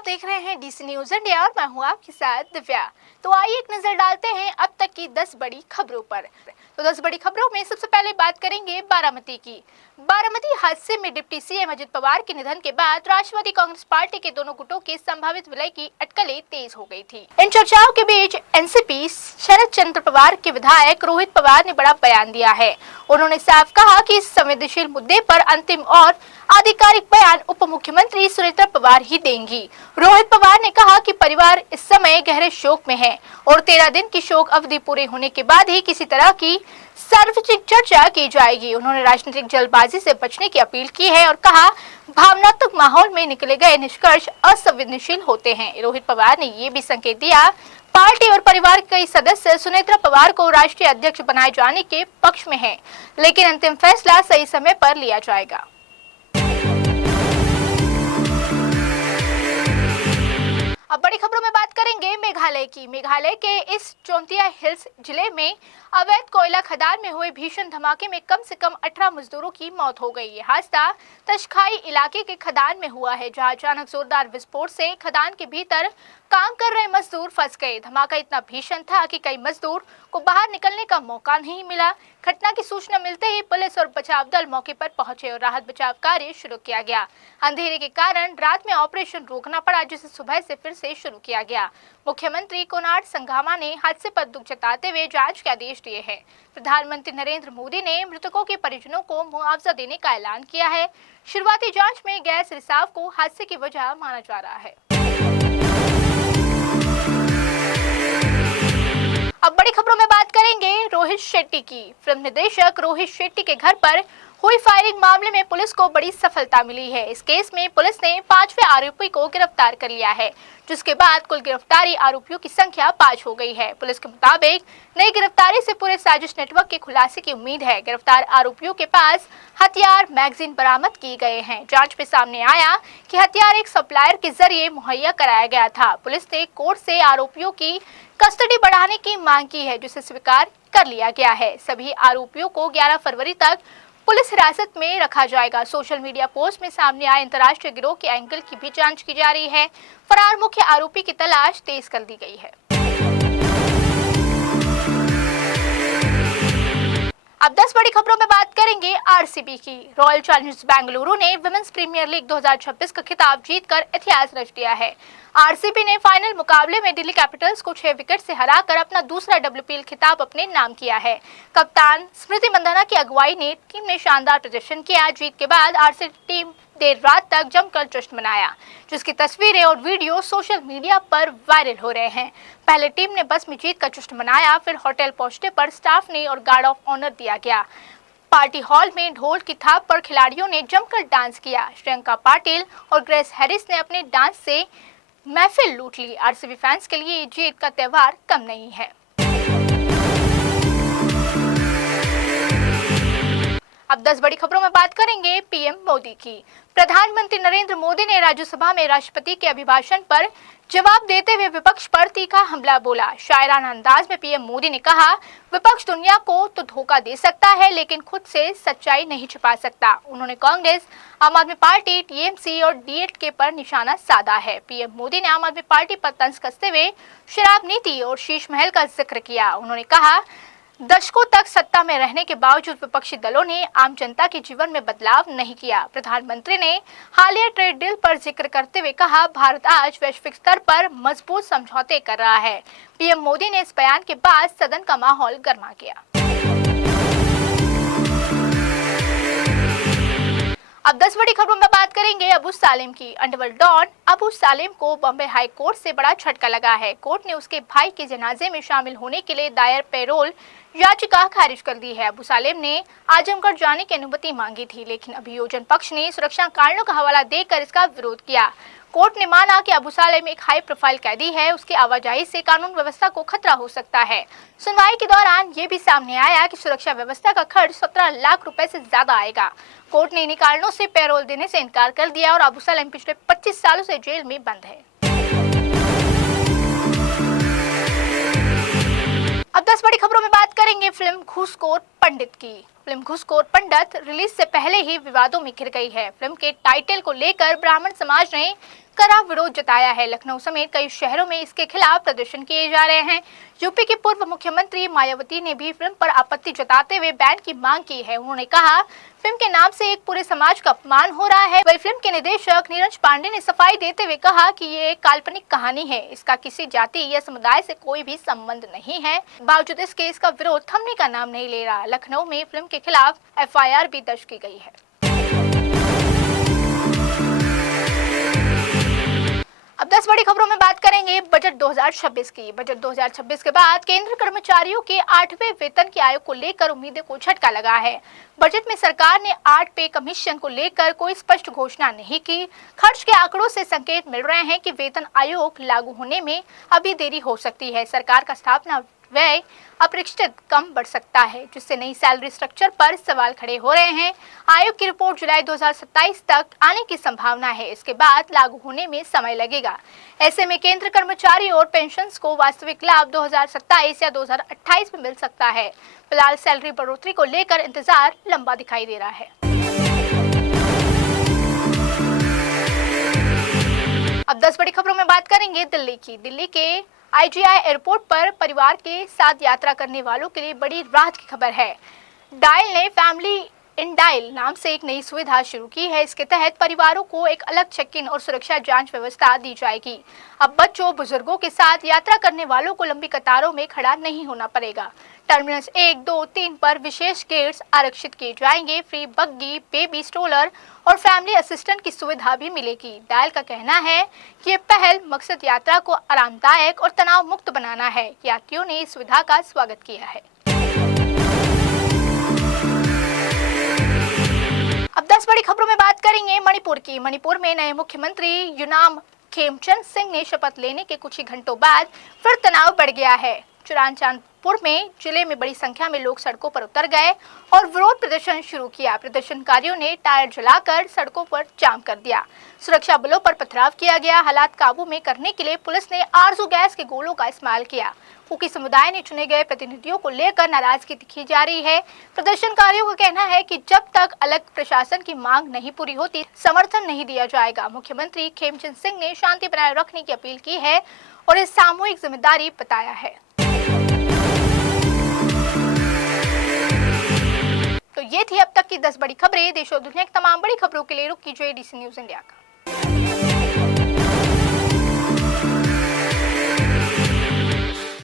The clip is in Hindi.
आप देख रहे हैं डीसी न्यूज इंडिया और मैं हूं आपके साथ दिव्या। तो आइए एक नजर डालते हैं अब तक की 10 बड़ी खबरों पर। तो 10 बड़ी खबरों में सबसे पहले बात करेंगे बारामती की। बारामती हादसे में डिप्टी सीएम अजित पवार के निधन के बाद राष्ट्रवादी कांग्रेस पार्टी के दोनों गुटों के संभावित विलय की अटकलें तेज हो गई थी। इन चर्चाओं के बीच एनसीपी शरद चंद्र पवार के विधायक रोहित पवार ने बड़ा बयान दिया है। उन्होंने साफ कहा कि इस संवेदनशील मुद्दे पर अंतिम और आधिकारिक बयान उप मुख्यमंत्री सुनेत्रा पवार ही देंगी। रोहित पवार ने कहा कि परिवार इस समय गहरे शोक में है और 13 दिन की शोक अवधि पूरे होने के बाद ही किसी तरह की सार्वजनिक चर्चा की जाएगी। उन्होंने राजनीतिक जल्दबाजी से बचने की अपील की है और कहा भावनात्मक माहौल में निकले गए निष्कर्ष असंवेदनशील होते हैं। रोहित पवार ने ये भी संकेत दिया पार्टी और परिवार के कई सदस्य सुनेत्रा पवार को राष्ट्रीय अध्यक्ष बनाए जाने के पक्ष में हैं, लेकिन अंतिम फैसला सही समय पर लिया जाएगा। अब बड़ी खबरों में बात करेंगे मेघालय की। मेघालय के इस चोंतिया हिल्स जिले में अवैध कोयला खदान में हुए भीषण धमाके में कम से कम 18 मजदूरों की मौत हो गई। ये हादसा तशखाई इलाके के खदान में हुआ है, जहां अचानक जोरदार विस्फोट से खदान के भीतर काम कर रहे मजदूर फंस गए। धमाका इतना भीषण था कि कई मजदूर को बाहर निकलने का मौका नहीं मिला। घटना की सूचना मिलते ही पुलिस और बचाव दल मौके पर पहुंचे और राहत बचाव कार्य शुरू किया गया। अंधेरे के कारण रात में ऑपरेशन रोकना पड़ा, जिसे सुबह से फिर से शुरू किया गया। मुख्यमंत्री कोनार्ड संगमा ने हादसे पर दुख जताते हुए जांच के आदेश दिए हैं। प्रधानमंत्री नरेंद्र मोदी ने मृतकों के परिजनों को मुआवजा देने का ऐलान किया है। शुरुआती जांच में गैस रिसाव को हादसे की वजह माना जा रहा है। अब बड़ी खबरों में बात करेंगे रोहित शेट्टी की। फिल्म निर्देशक रोहित शेट्टी के घर पर हुई फायरिंग मामले में पुलिस को बड़ी सफलता मिली है। इस केस में पुलिस ने 5वें आरोपी को गिरफ्तार कर लिया है, जिसके बाद कुल गिरफ्तारी आरोपियों की संख्या 5 हो गई है। पुलिस के मुताबिक नई गिरफ्तारी से पूरे साजिश नेटवर्क के खुलासे की उम्मीद है। गिरफ्तार आरोपियों के पास हथियार, मैगजीन बरामद किए गए हैं। जांच में सामने आया कि हथियार एक सप्लायर के जरिए मुहैया कराया गया था। पुलिस ने कोर्ट से आरोपियों की कस्टडी बढ़ाने की मांग की है, जिसे स्वीकार कर लिया गया है। सभी आरोपियों को 11 फरवरी तक पुलिस हिरासत में रखा जाएगा। सोशल मीडिया पोस्ट में सामने आए अंतर्राष्ट्रीय गिरोह के एंगल की भी जांच की जा रही है। फरार मुख्य आरोपी की तलाश तेज कर दी गई है। अब 10 बड़ी खबरों में बात करेंगे आरसीबी की। रॉयल चैलेंजर्स बेंगलुरु ने विमेंस प्रीमियर लीग 2026 का खिताब जीतकर इतिहास रच दिया है। आरसीबी ने फाइनल मुकाबले में दिल्ली कैपिटल्स को 6 विकेट से हराकर अपना दूसरा WPL खिताब अपने नाम किया है। कप्तान स्मृति मंदाना की अगुवाई ने टीम ने शानदार प्रदर्शन किया। जीत के बाद आरसीबी टीम देर रात तक जमकर जश्न मनाया, जिसकी तस्वीरें और वीडियो सोशल मीडिया पर वायरल हो रहे हैं। पहले टीम ने बस में जीत का जश्न मनाया, फिर होटल पहुंचने पर स्टाफ ने और गार्ड ऑफ ऑनर दिया गया। पार्टी हॉल में ढोल की थाप पर खिलाड़ियों ने जमकर डांस किया। श्रियंका पाटिल और ग्रेस हैरिस ने अपने डांस से महफिल लूट ली। आरसीबी फैंस के लिए जीत का त्यौहार कम नहीं है। अब 10 बड़ी खबरों में बात करेंगे पीएम मोदी की। प्रधानमंत्री नरेंद्र मोदी ने राज्यसभा में राष्ट्रपति के अभिभाषण पर जवाब देते हुए विपक्ष पर तीखा हमला बोला। शायराना अंदाज में पीएम मोदी ने कहा, विपक्ष दुनिया को तो धोखा दे सकता है, लेकिन खुद से सच्चाई नहीं छिपा सकता। उन्होंने कांग्रेस, आम आदमी पार्टी, टीएमसी और डीएमके पर निशाना साधा है। पीएम मोदी ने आम आदमी पार्टी पर तंज कसते हुए शराब नीति और शीश महल का जिक्र किया। उन्होंने कहा, दशकों तक सत्ता में रहने के बावजूद विपक्षी दलों ने आम जनता के जीवन में बदलाव नहीं किया। प्रधानमंत्री ने हालिया ट्रेड डील पर जिक्र करते हुए कहा, भारत आज वैश्विक स्तर पर मजबूत समझौते कर रहा है। पीएम मोदी ने इस बयान के बाद सदन का माहौल गर्मा गया। अब 10 बड़ी खबरों में बात करेंगे अबू सालेम की। अंडरवर्ल्ड डॉन अबू सालेम को बॉम्बे हाई कोर्ट से बड़ा झटका लगा है। कोर्ट ने उसके भाई के जनाजे में शामिल होने के लिए दायर पेरोल याचिका खारिज कर दी है। अबू सालेम ने आजमगढ़ जाने की अनुमति मांगी थी, लेकिन अभियोजन पक्ष ने सुरक्षा कारणों का हवाला देकर इसका विरोध किया। कोर्ट ने माना कि अबू सालेम एक हाई प्रोफाइल कैदी है, उसकी आवाजाही से कानून व्यवस्था को खतरा हो सकता है। सुनवाई के दौरान ये भी सामने आया कि सुरक्षा व्यवस्था का खर्च 17 लाख रुपए से ज्यादा आएगा। कोर्ट ने इन्हीं कारणों से पैरोल देने से इनकार कर दिया और अबू सालेम पिछले 25 सालों से जेल में बंद है। अब 10 बड़ी खबरों में बात करेंगे फिल्म घूसखोर पंडित की। फिल्म घूसखोर पंडित रिलीज से पहले ही विवादों में घिर गई है। फिल्म के टाइटल को लेकर ब्राह्मण समाज ने कड़ा विरोध जताया है। लखनऊ समेत कई शहरों में इसके खिलाफ प्रदर्शन किए जा रहे हैं। यूपी की पूर्व मुख्यमंत्री मायावती ने भी फिल्म पर आपत्ति जताते हुए बैन की मांग की है। उन्होंने कहा, फिल्म के नाम से एक पूरे समाज का अपमान हो रहा है। वही फिल्म के निर्देशक नीरज पांडे ने सफाई देते हुए कहा कि ये एक काल्पनिक कहानी है, इसका किसी जाति या समुदाय से कोई भी संबंध नहीं है। बावजूद इसके इसका विरोध थमने का नाम नहीं ले रहा। लखनऊ में फिल्म के खिलाफ FIR भी दर्ज की गई है। अब 10 बड़ी खबरों में बात करेंगे बजट 2026 की। बजट 2026 के बाद केंद्र कर्मचारियों के 8वें वेतन के आयोग को लेकर उम्मीदें को झटका लगा है। बजट में सरकार ने 8 पे कमीशन को लेकर कोई स्पष्ट घोषणा नहीं की। खर्च के आंकड़ों से संकेत मिल रहे हैं कि वेतन आयोग लागू होने में अभी देरी हो सकती है। सरकार का स्थापना व्यय अपेक्षित कम बढ़ सकता है, जिससे नई सैलरी स्ट्रक्चर पर सवाल खड़े हो रहे हैं। आयोग की रिपोर्ट जुलाई 2027 तक आने की संभावना है। इसके बाद लागू होने में समय लगेगा। ऐसे में केंद्र कर्मचारी और पेंशनर्स को वास्तविक लाभ 2027 या 2028 में मिल सकता है। फिलहाल सैलरी बढ़ोतरी को लेकर इंतजार लंबा दिखाई दे रहा है। अब 10 बड़ी खबरों में बात करेंगे दिल्ली की। दिल्ली के IGI एयरपोर्ट पर परिवार के साथ यात्रा करने वालों के लिए बड़ी राहत की खबर है। डायल ने फैमिली इन डायल नाम से एक नई सुविधा शुरू की है। इसके तहत परिवारों को एक अलग चेक इन और सुरक्षा जांच व्यवस्था दी जाएगी। अब बच्चों, बुजुर्गों के साथ यात्रा करने वालों को लंबी कतारों में खड़ा नहीं होना पड़ेगा। टर्मिनल्स 1, 2, 3 पर विशेष गेट्स आरक्षित किए जाएंगे। फ्री बग्गी, बेबी स्ट्रोलर और फैमिली असिस्टेंट की सुविधा भी मिलेगी। डायल का कहना है कि ये पहल मकसद यात्रा को आरामदायक और तनाव मुक्त बनाना है। यात्रियों ने इस सुविधा का स्वागत किया है। अब 10 बड़ी खबरों में बात करेंगे मणिपुर की। मणिपुर में नए मुख्यमंत्री यूनाम खेमचंद सिंह ने शपथ लेने के कुछ ही घंटों बाद फिर तनाव बढ़ गया है। चुराचांदपुर में जिले में बड़ी संख्या में लोग सड़कों पर उतर गए और विरोध प्रदर्शन शुरू किया। प्रदर्शनकारियों ने टायर जलाकर सड़कों पर जाम कर दिया। सुरक्षा बलों पर पथराव किया गया। हालात काबू में करने के लिए पुलिस ने आरजू गैस के गोलों का इस्तेमाल किया। कुकी समुदाय ने चुने गए प्रतिनिधियों को लेकर नाराजगी दिखी जा रही है। प्रदर्शनकारियों का कहना है कि जब तक अलग प्रशासन की मांग नहीं पूरी होती, समर्थन नहीं दिया जाएगा। मुख्यमंत्री खेमचंद सिंह ने शांति बनाए रखने की अपील की है और इस सामूहिक जिम्मेदारी बताया है। तो ये थी अब तक की 10 बड़ी खबरें। देश और दुनिया की तमाम बड़ी खबरों के लिए रुक कीजिए DC न्यूज़ इंडिया का।